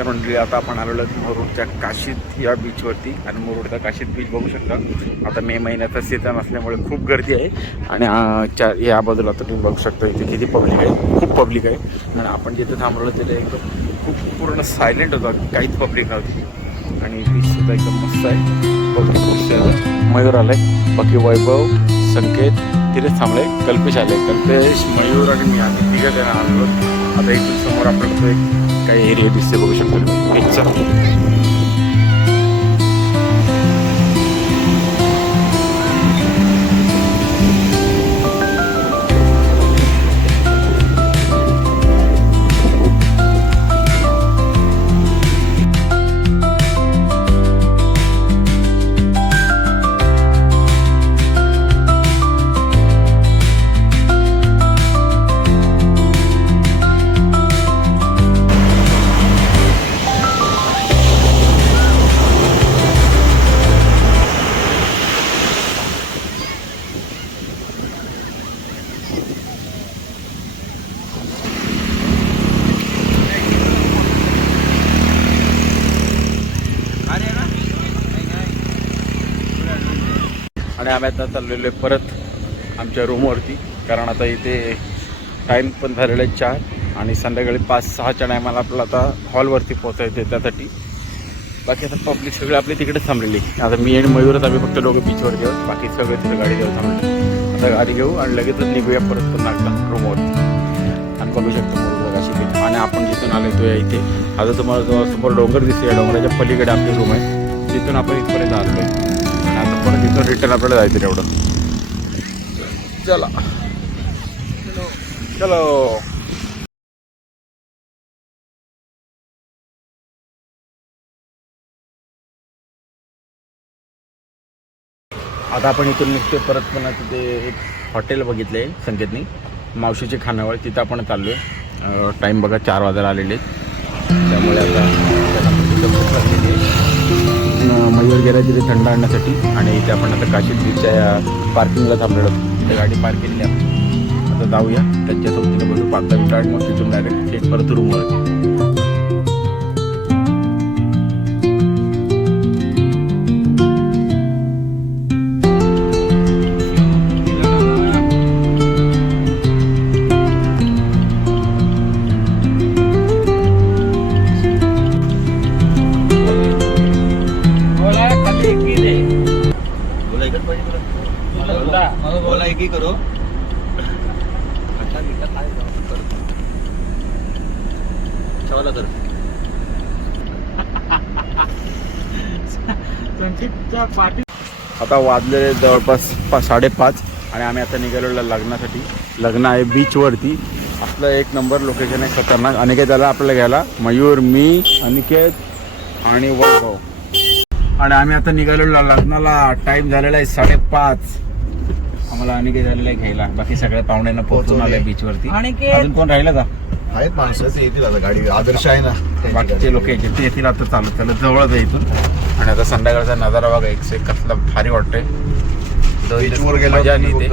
नमस्कार मंडळी. आता आपण आलेलो मुरुडच्या काशीद या बीचवरती आणि मुरुडचा काशीद बीच बघू शकता. आता मे महिन्याचा सीझन असल्यामुळे खूप गर्दी आहे आणि या बाजूला तर तुम्ही बघू शकता इथे किती पब्लिक आहे, खूप पब्लिक आहे. आणि आपण जिथे थांबलो तिथे एकदम खूप पूर्ण सायलेंट होता, काहीच पब्लिक नव्हती आणि बीचसुद्धा एकदम मस्त आहे. मयूर आलाय, बाकी वैभव, संकेत तिथेच थांबले, कल्पेश आले. कल्पेश, मयूर आणि मी आम्ही तिघं जण आलो. आता इथून समोर आपल्याला एक काही एरिया दिसते, बघू शकतो बीचचा. आणि आम्ही आता चाललेलो आहे परत आमच्या रूमवरती, कारण आता इथे टाईम पण झालेला आहे 4 आणि संध्याकाळी 5-6च्या टायमाला आपल्याला आता हॉलवरती पोचायचं आहे. त्यासाठी बाकी आता पब्लिक सगळे आपली तिकडेच थांबलेली. आता मी आणि मयूरच आम्ही फक्त लोक बीचवर घेऊ, बाकी सगळे तिथे गाडी घेऊन थांबले. आता गाडी घेऊ आणि लगेचच निघूया परत पुन्हा एकदा रूमवरती. आणि बघू शकतो मुरुड काशी बीच. आणि आपण जिथून आलो तो या इथे आता तुम्हाला समोर डोंगर दिसतो, या डोंगराच्या पलीकडे आपली रूम आहे, तिथून आपण इथपर्यंत आलो आहे. आता परत इथून रिटर्न आपल्याला जायचं तेवढं. चला चलो. आता आपण इथून निघतो परत. पुन्हा तिथे एक हॉटेल बघितले संकेतनी, मावशीचे खानावळ, तिथं आपण चाललो आहे. टाईम बघा 4 वाजायला आलेले आहेत, त्यामुळे आता मयूर गेला तिथे थंड आणण्यासाठी. आणि इथे आपण आता काशीद बीचच्या पार्किंगला थांबलेलो, तिथे गाडी पार्क केलेली आहे. आता जाऊया त्यांच्या सोबतीला बघू 5-10 मिनिटं, मग तिथून डायरेक्ट थेट परत रूमवर. बोला एक ही करो. आता वाजले जवळपास 5:30 आणि आम्ही आता निघालो लग्नासाठी. लग्न आहे बीचवरती. आपलं एक नंबर लोकेशन आहे, खतरनाक. अनिकेत आला आपल्याला घ्यायला, मयूर, मी, अनिकेत आणि वैभव. आणि आम्ही आता निघालो लग्नाला. टाइम झालेला आहे 5:30. आम्हाला अनिकेत झालेला आहे घ्यायला. बाकी सगळ्या पाहुण्यांना पोहोचून आले बीचवरती. अजून कोण राहिलं का? आहेत माणसाचे येतील आता, गाडी आदर्श आहे ना, बाकीचे लोक यायचे ते येतील आता. चालत चालत जवळच आहे इथून. आणि आता संध्याकाळचा नजारा बघा, एक कसला भारी वाटतंय. बीचवर गेलो मजा आली इथे.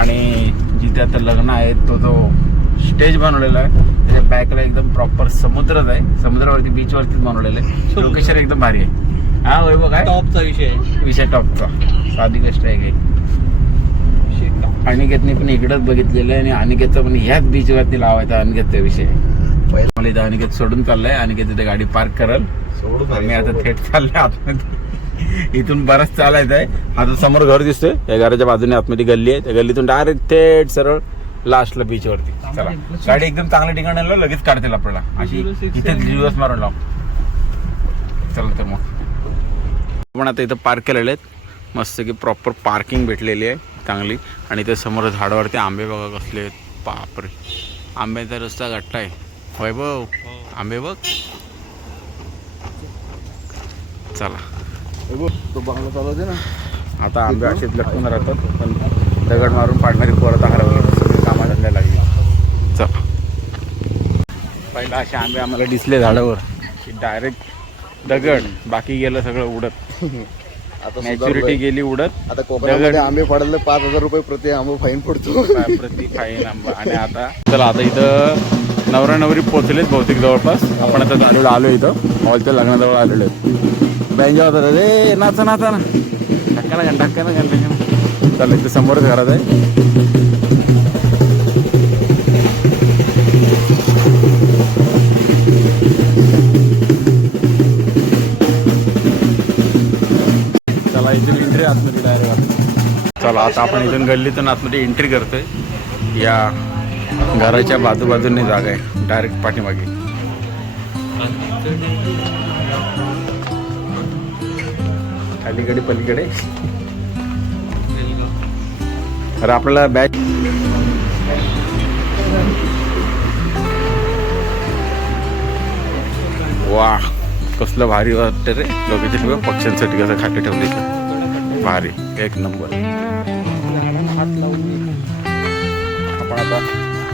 आणि जिथे आता लग्न आहे तो जो स्टेज बनवलेला आहे त्याच्या बॅकला एकदम प्रॉपर समुद्रच आहे, समुद्रावरती बीचवरतीच बनवलेलं आहे. लोकेशन एकदम भारी आहे. हा वैभव, काय टॉपचा विषय टॉपचा. साधी गोष्ट आहे काही. अनिकेतने पण इकडंच बघितलेलं आहे आणि अनिकेतचा पण ह्याच बीचवरती लावायचा अनिकेतचा विषय. मला इथं अनिकेत सोडून चाललाय. अनिकेत इथे गाडी पार्क करल, मी आता थेट चाललोय आतमध्ये. इथून बराच चालायचं आहे. आता समोर घर दिसतोय, या घराच्या बाजूने आतमध्ये गल्ली आहे, त्या गल्लीतून डायरेक्ट थेट सरळ लास्टला बीचवरती. चला, गाडी एकदम चांगल्या ठिकाणी लगेच काढतील आपल्याला. अशी इथे दिवस मारून लाव. चला तर मग आपण आता इथं पार्क केलेले आहेत, मस्त की प्रॉपर पार्किंग भेटलेली आहे चांगली. आणि ते समोर झाडावरती आंबे बघा कसले आहेत, बापरे. आंब्याचा रस्ता गट्टा आहे. वैभव, आंबे बघ. चला, तो बंगला चालवते ना. आता आंबे असेच लटकून राहतात, पण दगड मारून पाडणारी परत हरवली, सगळी कामाला लागली. चला, पहिला असे आंबे आम्हाला दिसले झाडावर की डायरेक्ट दगड, बाकी गेलं सगळं उडत. आता मॅच्युरिटी गेली उडत. आता कोकणामध्ये आंबे पडले 5,000 रुपये प्रति आंबा फाईन पडतो. प्रति फाईन आंबा. आणि आता चला, आता इथं नवरा नवरी पोचलेत बहुतेक जवळपास. आपण आता चालू आलो इथं हॉलच्या लग्नाजवळ आलेलो आहेत. बँजा होता रे नाचा नाचा ना ढक्का ना ढक्का ना चाललं इथे समोरच घरात आहे. चला इथून एंट्री आतमध्ये डायरेक्ट. चला आता आपण इथून गल्लीतून आतमध्ये एंट्री करतोय. या घराच्या बाजूबाजूने जागा आहे डायरेक्ट पाठीमागे. अलीकडे पलीकडे अरे आपल्याला बॅच वा कसलं भारी वाटतं रे. लोकेशन बघ पक्ष्यांसाठी कसं खाटे ठेवले भारी एक नंबर. आपण आता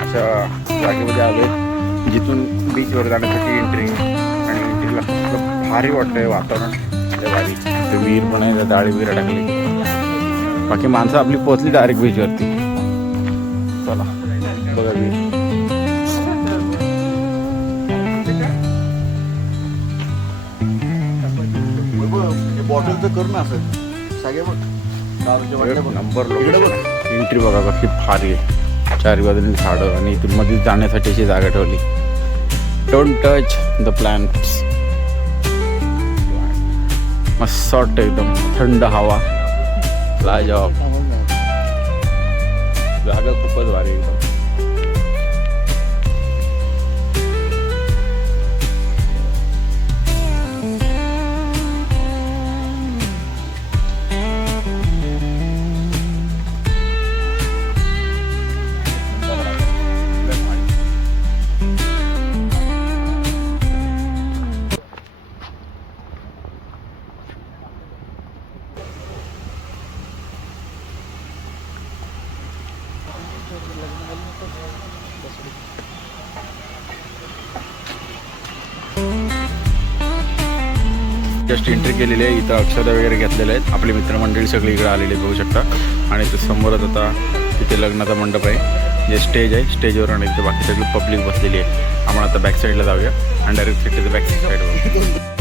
अशा जागेमध्ये आलो जिथून बीचवर जाण्यासाठी एंट्री आणि एंट्रीला खूप भारी वाटतंय वातावरण ते भारी. ते विहीर पण आहे डाळी विहीर टाकली. बाकी माणसं आपली पोचली डायरेक्ट बीचवरती. चला बघा विहीर. बॉटलचं करू ना असं सगळे बघ नंबर एंट्री बघा कशी भारी आहे. चारी बाजूने झाडं आणि इथून मध्ये जाण्यासाठी अशी जागा ठेवली. Don't touch the plants. मस्त वाटतं एकदम थंड हवा लाजवाब. जागा खूपच भारी एकदम. जस्ट एंट्री केलेली आहे. इथं अक्षता वगैरे घेतलेले आहेत. आपले मित्रमंडळी सगळी इकडे आलेले बघू शकता. आणि इथं समोरच आता तिथे लग्नाचा मंडप आहे जे स्टेज आहे. स्टेजवर आणि इथे बाकी सगळी पब्लिक बसलेली आहे. आपण आता बॅक साईडला जाऊया आणि डायरेक्ट सिटीचं बॅक साईडवर.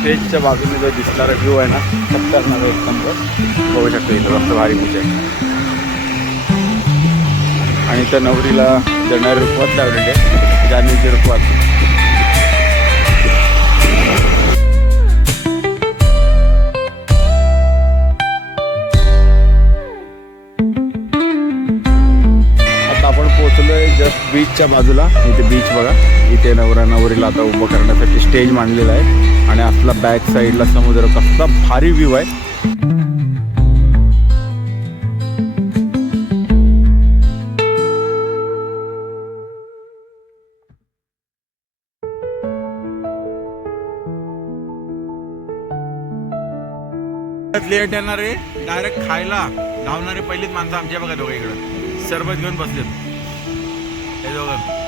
स्टेजच्या बाजूने जो दिसणारा व्ह्यू आहे ना खतरनाक एक नंबर बघू शकतो. इथं मस्त भारी बीच आहे. आणि त्या नवरीला देणारी रुखवत लावलेली आहे जान्हवीची रुखवत. आता आपण पोहोचलोय जस्ट बीचच्या बाजूला. इथे बीच बघा. इथे नवरा नवरीला आता उभं करण्यासाठी स्टेज मांडलेला आहे. आणि आपला बॅक साईडला समुद्र कसला भारी व्ह्यू आहे. लेट येणारे डायरेक्ट खायला धावणारे पहिलीच माणसं आमच्या बघा दोघं इकडं सरबत घेऊन बसलेत. हे दोघं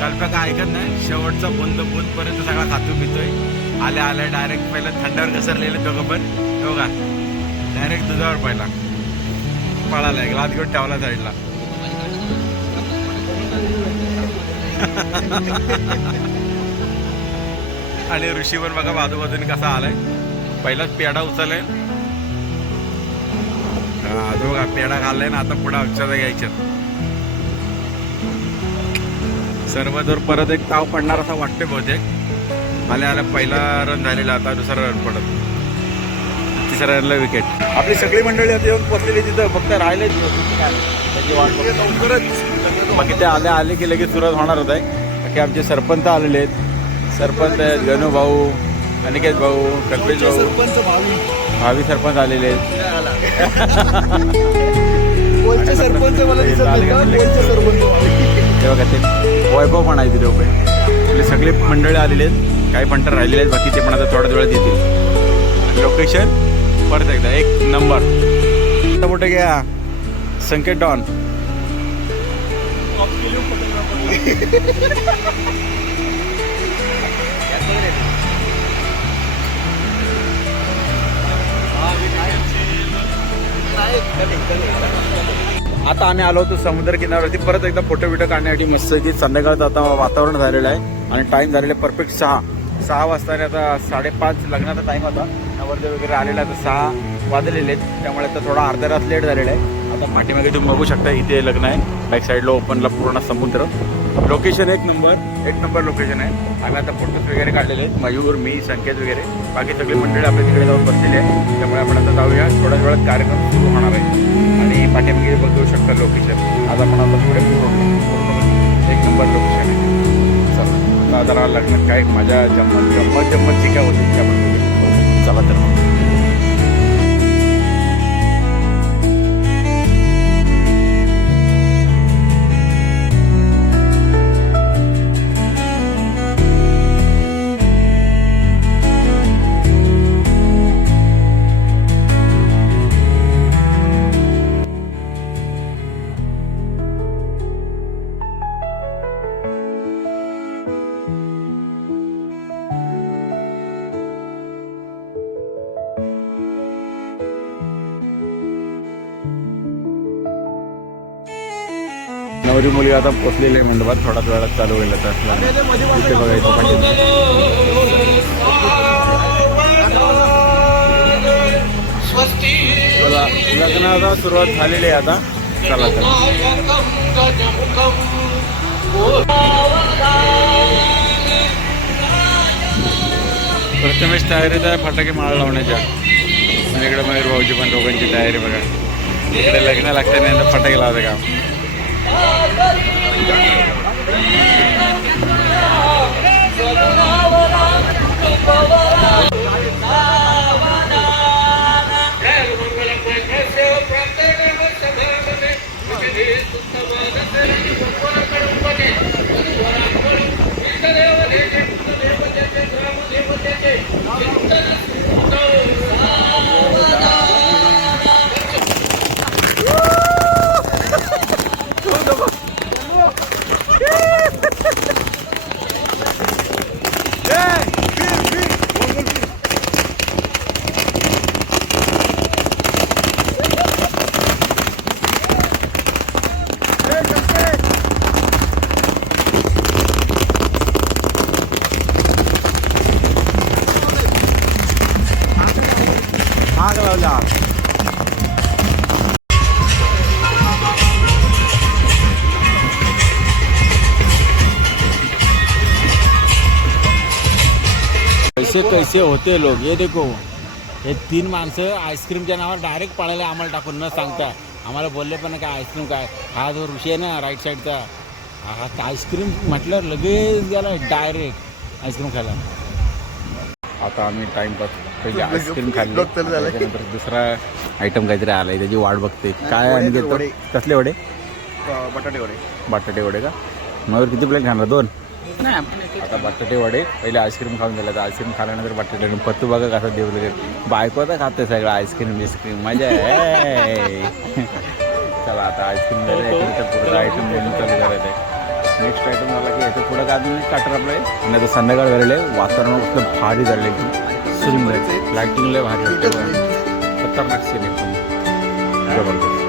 कल्प्या काय ऐकत नाही. शेवटचा बुंद पर्यंत सगळा खातो पितोय. आल्या आल्या डायरेक्ट पहिला थंडावर घसरलेले दोघं पण दोघा डायरेक्ट दुधावर पहिला पळाला. ग्लास घेऊन ठेवला साईडला. आणि ऋषी पण बघा बाजूबाजूने कसा आलाय. पहिलाच पेढा उचललाय. बघा पेढा खाल्लाय ना. आता पुढे अक्षता घ्यायच्या. सर्वजोर परत एक ताव पडणार असा वाटतोय बहुतेक. आल्या आल्या पहिला रन झालेला. आता दुसरा रन पडत. तिसऱ्या रनला विकेट. आपली सगळी मंडळी आता येऊन पोचलेली तिथं. फक्त राहिले बाकी ते आले की लगेच सुरुवात होणार होत आहे. बाकी आमचे सरपंच आलेले आहेत. सरपंच आहेत गणू भाऊ, अनिकेत भाऊ, कल्पेश भाऊ, भावी सरपंच आलेले आहेत. सरपंच मला ते बघा ते वैभव पण आहे तिथे उभे. आपले सगळे मंडळी आलेले आहेत, काही पंटर राहिलेले आहेत बाकी, ते पण आता थोड्या वेळात येतील. लोकेशन परत एकदा एक नंबर. कुठे घ्या संकेत डॉन. आता आम्ही आलो होतो समुद्र किनाऱ्यावरती परत एकदा फोटो बिटो काढण्यासाठी मस्त की संध्याकाळचं आता वातावरण झालेलं आहे आणि टाइम झालेलं आहे परफेक्ट 6 वाजता. आणि आता 5:30 लग्नाचा टाइम होता, नवरदेव वगैरे आलेला आहे. आता 6 वाजलेले आहेत, त्यामुळे आता थोडा अर्धा तास लेट झालेला आहे. आता पाठीमागे तुम्ही बघू शकता इथे लग्न आहे, बॅक साईडला ओपनला पूर्ण समुद्र. लोकेशन एक नंबर लोकेशन आहे. आम्ही आता फोटोज वगैरे काढलेले आहेत, मयूर, मी, संकेत वगैरे, बाकी सगळी मंडळी आपल्या तिकडे जाऊन बसलेली आहे. त्यामुळे आपण आता जाऊया, थोड्याच वेळात कार्यक्रम सुरू होणार आहे. आणि पाठीमागे बघू शकता लोकेशन. आज आपण आता पुढे पूर्ण एक नंबर लोकेशन आहे. चला आता जरा लग्नात काय माझ्या जम्मतची काय होती त्या आपण बघू. चला तर मग. नवरी मुली आता पोचलेले आहे मंडपात, थोड्याच वेळात चालू होईल आता. इथे बघायचं पाहिजे. चला लग्नाला सुरुवात झालेली आहे आता. चला तर प्रथमेश तयारीत आहे फटाके माळ लावण्याच्या. आणि इकडे मयूर भाऊची पण दोघांची तयारी बघा. इकडे लग्न लागते नाही फटाके लावते का. आग लावला. कैसे कैसे होते लोग. हे देखो हे 3 माणसं आईस्क्रीमच्या नावावर डायरेक्ट पळायला आम्हाला टाकून न सांगता. आम्हाला बोलले पण काय आईस्क्रीम काय. हा जो ऋषी आहे ना राईट साईडचा, हा आईस्क्रीम म्हटलं लगेच गेला डायरेक्ट आईस्क्रीम खायला. आता आम्ही टाइमपास पहिले आईस्क्रीम खाल्ली, त्यानंतर दुसरा आयटम काहीतरी आलाय त्याची वाट बघते. काय आणि घेतो कसले वडे. बटाटे वडे का. मग किती प्लेट खाणार 2. आता बटाटे वडे पहिले आईस्क्रीम खाऊन झालं. तर आईस्क्रीम खाल्यानंतर बटाटे पत्तू बघा कसं देवलं. बायको तर खाते सगळं आईस्क्रीम बिस्क्रीम मजा आहे. चला आता आईस्क्रीम झालं, पुढचा आयटम देऊन चालू करायचं आहे. नेक्स्ट आयटम झाला की याचं पुढं काढून स्टार्टर आपलं आहे. आणि आता संध्याकाळ झालेलं आहे, वातावरण एकदम भारी झालं आहे, सुंदर लाईटिंग लय भारी वाटतं. खतरनाक सीन एकदम जबरदस्त.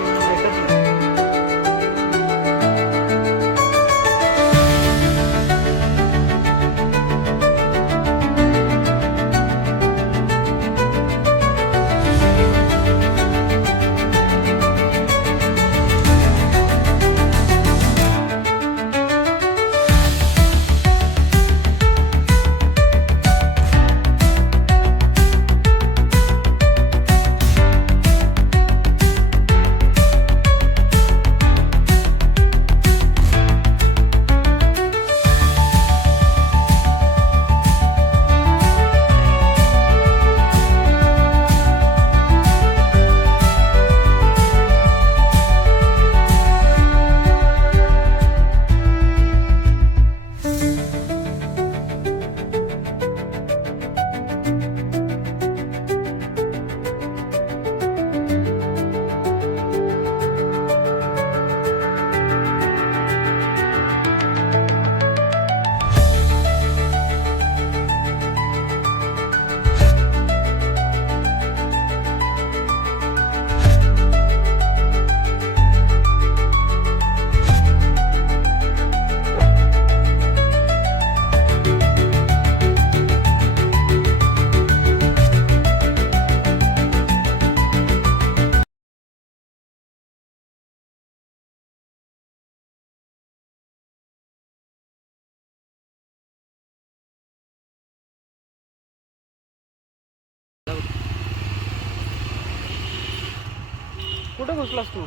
कुठे घुसलास तू?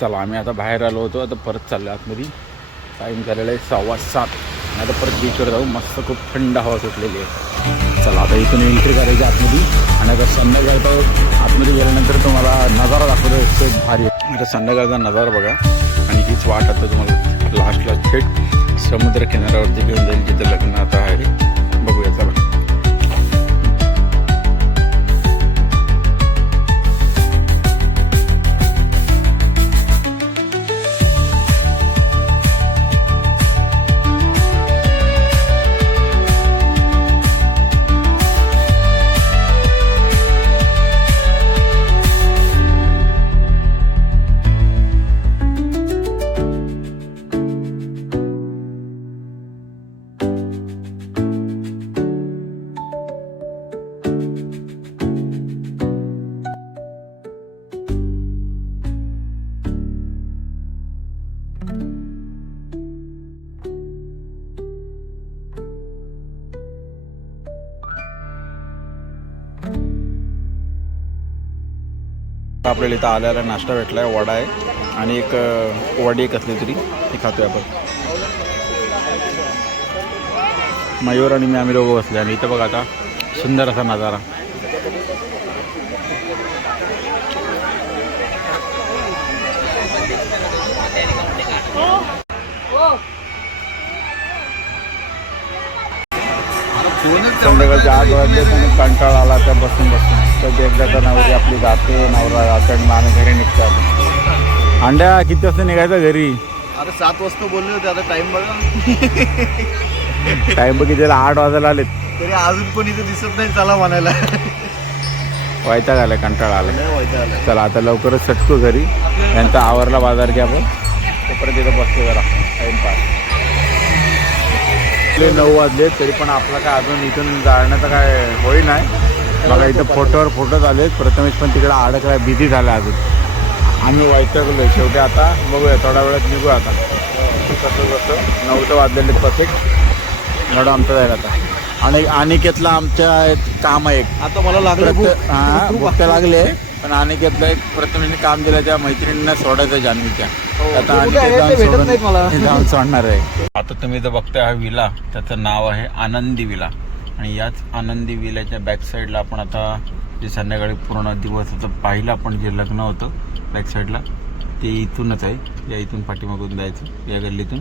चला आम्ही आता बाहेर आलो होतो, आता परत चाललो आतमध्ये. टाईम झालेला आहे 6:15. आता परत बीचवर जाऊ. मस्त खूप थंड हवा सुटलेली आहे. चला आता इथून एंट्री करायची आतमध्ये. आणि आता संध्याकाळचा आतमध्ये गेल्यानंतर तुम्हाला नजारा दाखवतो. एक भारी आहे. आता संध्याकाळचा नजारा बघा. आणि हीच वाट आता तुम्हाला लास्टला थेट समुद्र किनाऱ्यावरती घेऊन जाईल, जिथे लग्न आता आहे. बघूया चला. आपल्याला इथं आल्याला नाश्ता भेटला आहे. वडा आहे आणि एक वडी कसली तरी ती खातोय आपण. मयूर आणि मी आम्ही दोघं बसले आणि इथं बघा आता सुंदर असा नजारा. संध्याकाळच्या 8 वाजले तर कंटाळा आला त्या बसून कधी एकदा तर नवरी आपली जाते, नवरा जाते आणि आम्ही घरी निघतात. अंड्या किती वाजता निघायचं घरी? अरे 7 वाजता बोलले होते, आता टाइम बघा. टाइम बघितलेला 8 वाजायला आलेत. तरी अजून कोणी इथे दिसत नाही चला म्हणायला. वैताग आलाय, कंटाळा आलाय. नाही व्हायचं आलं. चला आता लवकरच सटकू घरी. यांचा आवरला बाजार घ्या आपण. तोपर्यंत इथं बसतो जरा टाइमपास. 9 वाजले तरी पण आपला काय अजून इथून जाण्याचं काय होई नाही. बघा इथं फोटोवर फोटो झाले. प्रथमेश पण तिकडे अडकलाय, बिझी झाला अजून. आम्ही वैतागलोय शेवटी. आता बघूया थोड्या वेळात निघू. आता कसं 9 तर वाजलेले परफेक्ट. लढो आमचं जाईल आता. आणि अनिकेतला आमच्या काम आहे एक. आता मला लागलं हां भूक लागले. पण अनिकेतला एक प्रथमेशने काम दिलं, त्या मैत्रिणींना सोडायचं जान्हवीच्या. आता अनिकेत जाऊन सोडणार आहे. आता तुम्ही जर बघताय हा विला, त्याचं नाव आहे आनंदी विला. आणि याच आनंदी विल्याच्या बॅक साईडला आपण आता जे संध्याकाळी पूर्ण दिवसाचं पाहिलं आपण जे लग्न होतं बॅक साईडला, ते इथूनच आहे. या इथून पाठीमागून जायचं या गल्लीतून.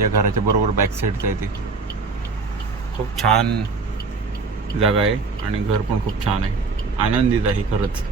या घराच्या बरोबर बॅक साईडचं आहे ते. खूप छान जागा आहे आणि घर पण खूप छान आहे. आनंदीत आहे खरंच.